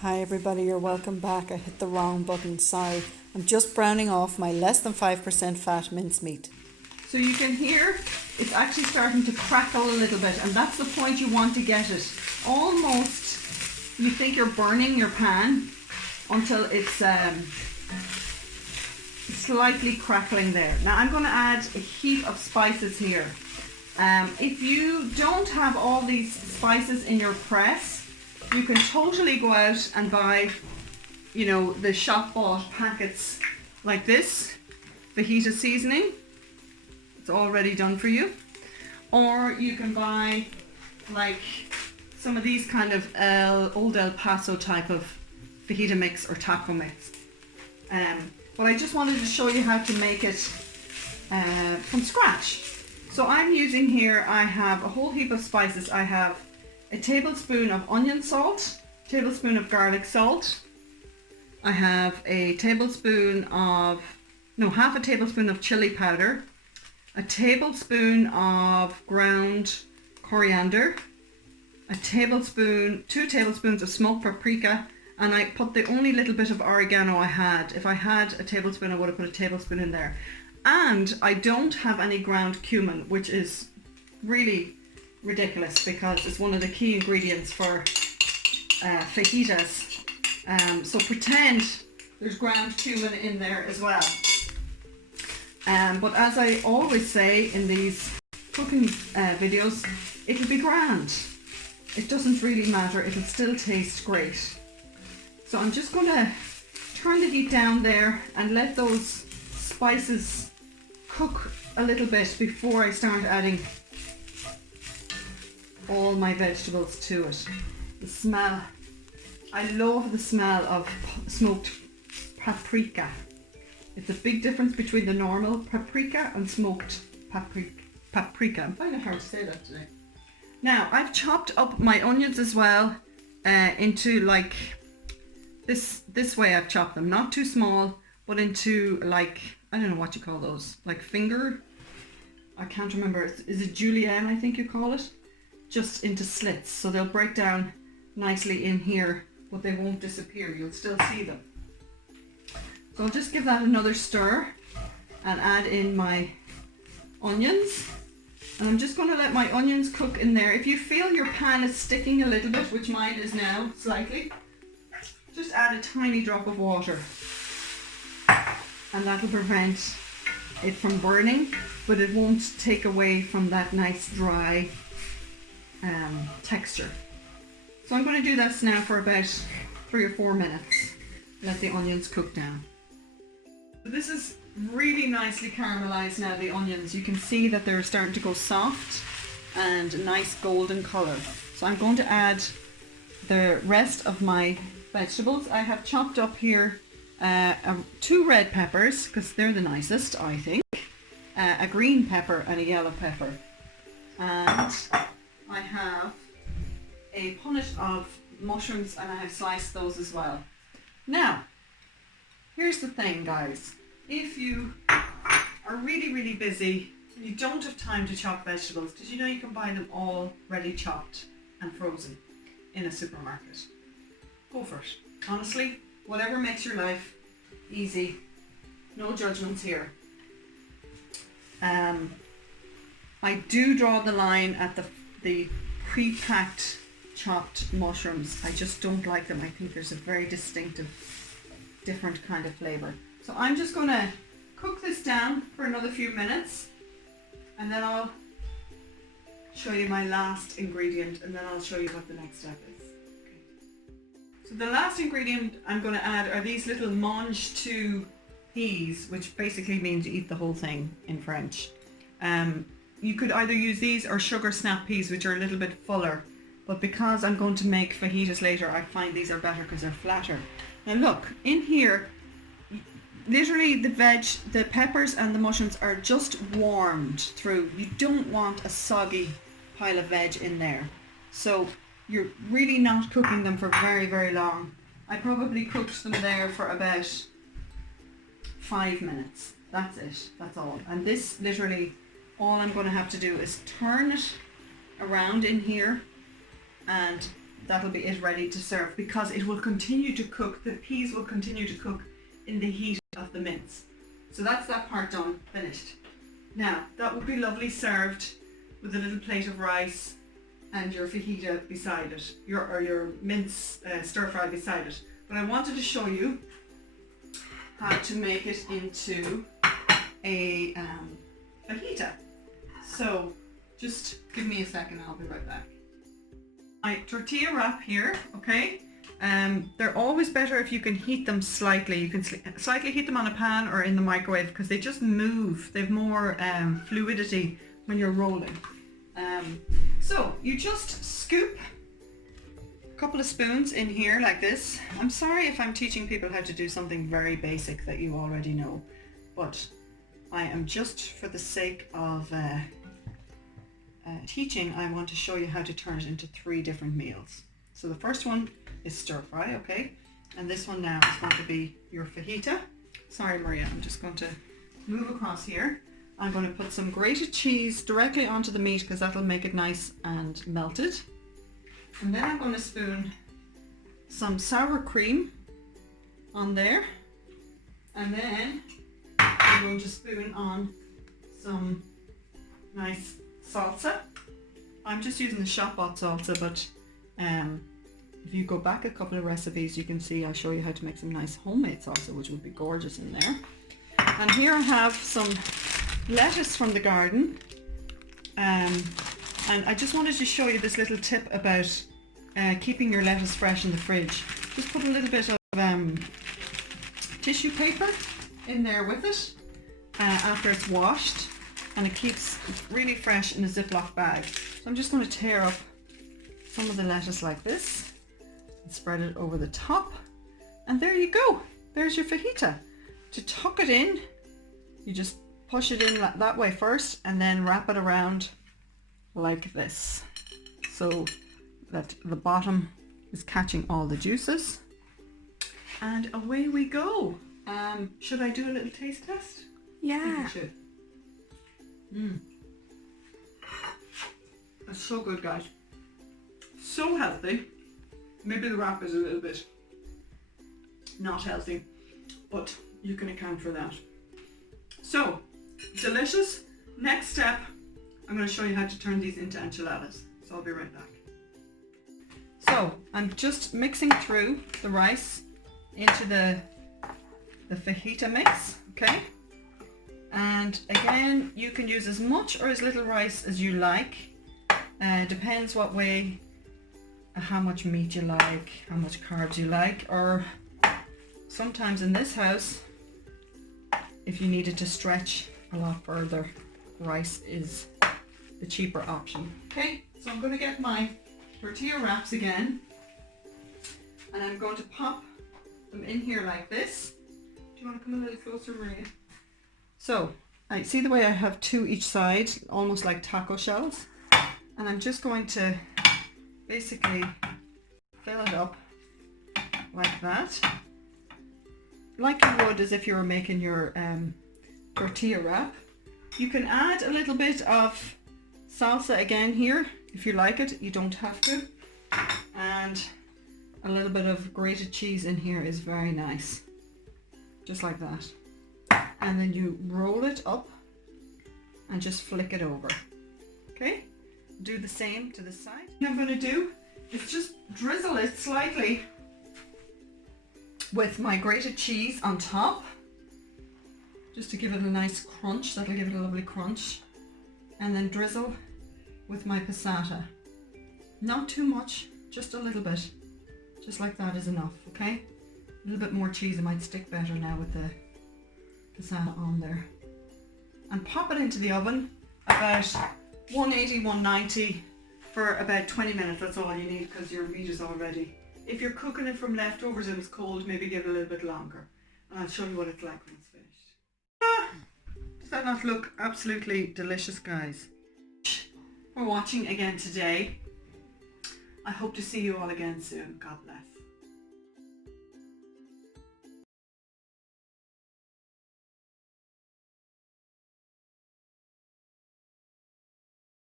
Hi everybody, you're welcome back. I hit the wrong button, sorry. I'm just browning off my less than 5% fat mincemeat. So you can hear it's actually starting to crackle a little bit, and that's the point you want to get it. Almost, you think you're burning your pan until it's slightly crackling there. Now I'm going to add a heap of spices here. If you don't have all these spices in your press, you can totally go out and buy, the shop bought packets like this, fajita seasoning. It's already done for you. Or you can buy like some of these kind of old El Paso type of fajita mix or taco mix. But I just wanted to show you how to make it from scratch. So I'm using here, I have a whole heap of spices. I have a tablespoon of onion salt, tablespoon of garlic salt. I have a tablespoon of, half a tablespoon of chili powder, a tablespoon of ground coriander, two tablespoons of smoked paprika, and I put the only little bit of oregano I had. If I had a tablespoon, I would have put a tablespoon in there. And I don't have any ground cumin, which is really ridiculous because it's one of the key ingredients for fajitas. So pretend there's ground cumin in there as well. But as I always say in these cooking videos, it'll be grand. It doesn't really matter, it'll still taste great. So I'm just going to turn the heat down there and let those spices cook a little bit before I start adding all my vegetables to it. The smell, I love the smell of smoked paprika. It's a big difference between the normal paprika and smoked paprika. I'm finding it hard to say that today. Now I've chopped up my onions as well into like this way. I've chopped them, not too small, but into like, I don't know what you call those, like finger, I can't remember, is it julienne I think you call it, just into slits, so they'll break down nicely in here, but they won't disappear, you'll still see them. So I'll just give that another stir and add in my onions, and I'm just going to let my onions cook in there. If you feel your pan is sticking a little bit, which mine is now slightly, just add a tiny drop of water, and that'll prevent it from burning, but it won't take away from that nice dry texture. So I'm going to do this now for about 3 or 4 minutes. Let the onions cook down. This is really nicely caramelized now, the onions. You can see that they're starting to go soft and a nice golden color. So I'm going to add the rest of my vegetables. I have chopped up here 2 red peppers, because they're the nicest, I think, a green pepper and a yellow pepper, and I have a punnet of mushrooms, and I have sliced those as well. Now, here's the thing, guys. If you are really busy and you don't have time to chop vegetables, because you can buy them all ready chopped and frozen in a supermarket, go for it. Honestly, whatever makes your life easy, no judgments here. I do draw the line at the pre-packed chopped mushrooms. I just don't like them. I think there's a very distinctive, different kind of flavor. So I'm just going to cook this down for another few minutes, and then I'll show you my last ingredient, and then I'll show you what the next step is. Okay. So the last ingredient I'm going to add are these little mange tout peas, which basically means you eat the whole thing in French. You could either use these or sugar snap peas, which are a little bit fuller, but because I'm going to make fajitas later, I find these are better because they're flatter. Now look, in here, literally the peppers and the mushrooms are just warmed through. You don't want a soggy pile of veg in there. So you're really not cooking them for very long. I probably cooked them there for about 5 minutes. That's it, that's all. And this literally, all I'm going to have to do is turn it around in here and that'll be it ready to serve, because it will continue to cook. The peas will continue to cook in the heat of the mince. So that's that part done, finished. Now, that would be lovely served with a little plate of rice and your fajita beside it, your mince stir fry beside it. But I wanted to show you how to make it into a fajita. So just give me a second, I'll be right back. My tortilla wrap here, okay? They're always better if you can heat them slightly. You can slightly heat them on a pan or in the microwave, because they just move. They've more fluidity when you're rolling. So you just scoop a couple of spoons in here like this. I'm sorry if I'm teaching people how to do something very basic that you already know, but I am just, for the sake of teaching, I want to show you how to turn it into 3 different meals. So the first one is stir fry, okay? And this one now is going to be your fajita. Sorry, Maria, I'm just going to move across here. I'm going to put some grated cheese directly onto the meat, because that'll make it nice and melted. And then I'm going to spoon some sour cream on there. And then I'm going to spoon on some nice salsa. I'm just using the shop bought salsa, but if you go back a couple of recipes, you can see I show you how to make some nice homemade salsa, which would be gorgeous in there. And here I have some lettuce from the garden, and I just wanted to show you this little tip about keeping your lettuce fresh in the fridge. Just put a little bit of tissue paper in there with it after it's washed, and it keeps really fresh in a Ziploc bag. So I'm just going to tear up some of the lettuce like this and spread it over the top, and there you go. There's your fajita. To tuck it in, you just push it in that way first, and then wrap it around like this, so that the bottom is catching all the juices. And away we go. Should I do a little taste test? Yeah. I think I should. That's so good, guys. So healthy. Maybe the wrap is a little bit not healthy, but you can account for that. So, delicious. Next step, I'm going to show you how to turn these into enchiladas. So I'll be right back. So, I'm just mixing through the rice into the fajita mix, okay? And again, you can use as much or as little rice as you like. Depends what way, how much meat you like, how much carbs you like, or sometimes in this house, if you needed to stretch a lot further, rice is the cheaper option. Okay, so I'm going to get my tortilla wraps again, and I'm going to pop them in here like this. Do you want to come a little closer, Maria? So, I see the way I have 2 each side, almost like taco shells, and I'm just going to basically fill it up like that, like you would as if you were making your tortilla wrap. You can add a little bit of salsa again here if you like it, you don't have to, and a little bit of grated cheese in here is very nice, just like that. And then you roll it up and just flick it over. Okay, do the same to the side. What I'm going to do is just drizzle it slightly with my grated cheese on top, just to give it a nice crunch. That'll give it a lovely crunch. And then drizzle with my passata. Not too much, just a little bit. Just like that is enough, okay? A little bit more cheese, it might stick better now with the passata on there. And pop it into the oven about 180, 190 for about 20 minutes. That's all you need, because your meat is all ready. If you're cooking it from leftovers and it's cold, maybe give it a little bit longer. And I'll show you what it's like when it's finished. Does that not look absolutely delicious, guys? For watching again today. I hope to see you all again soon. God bless.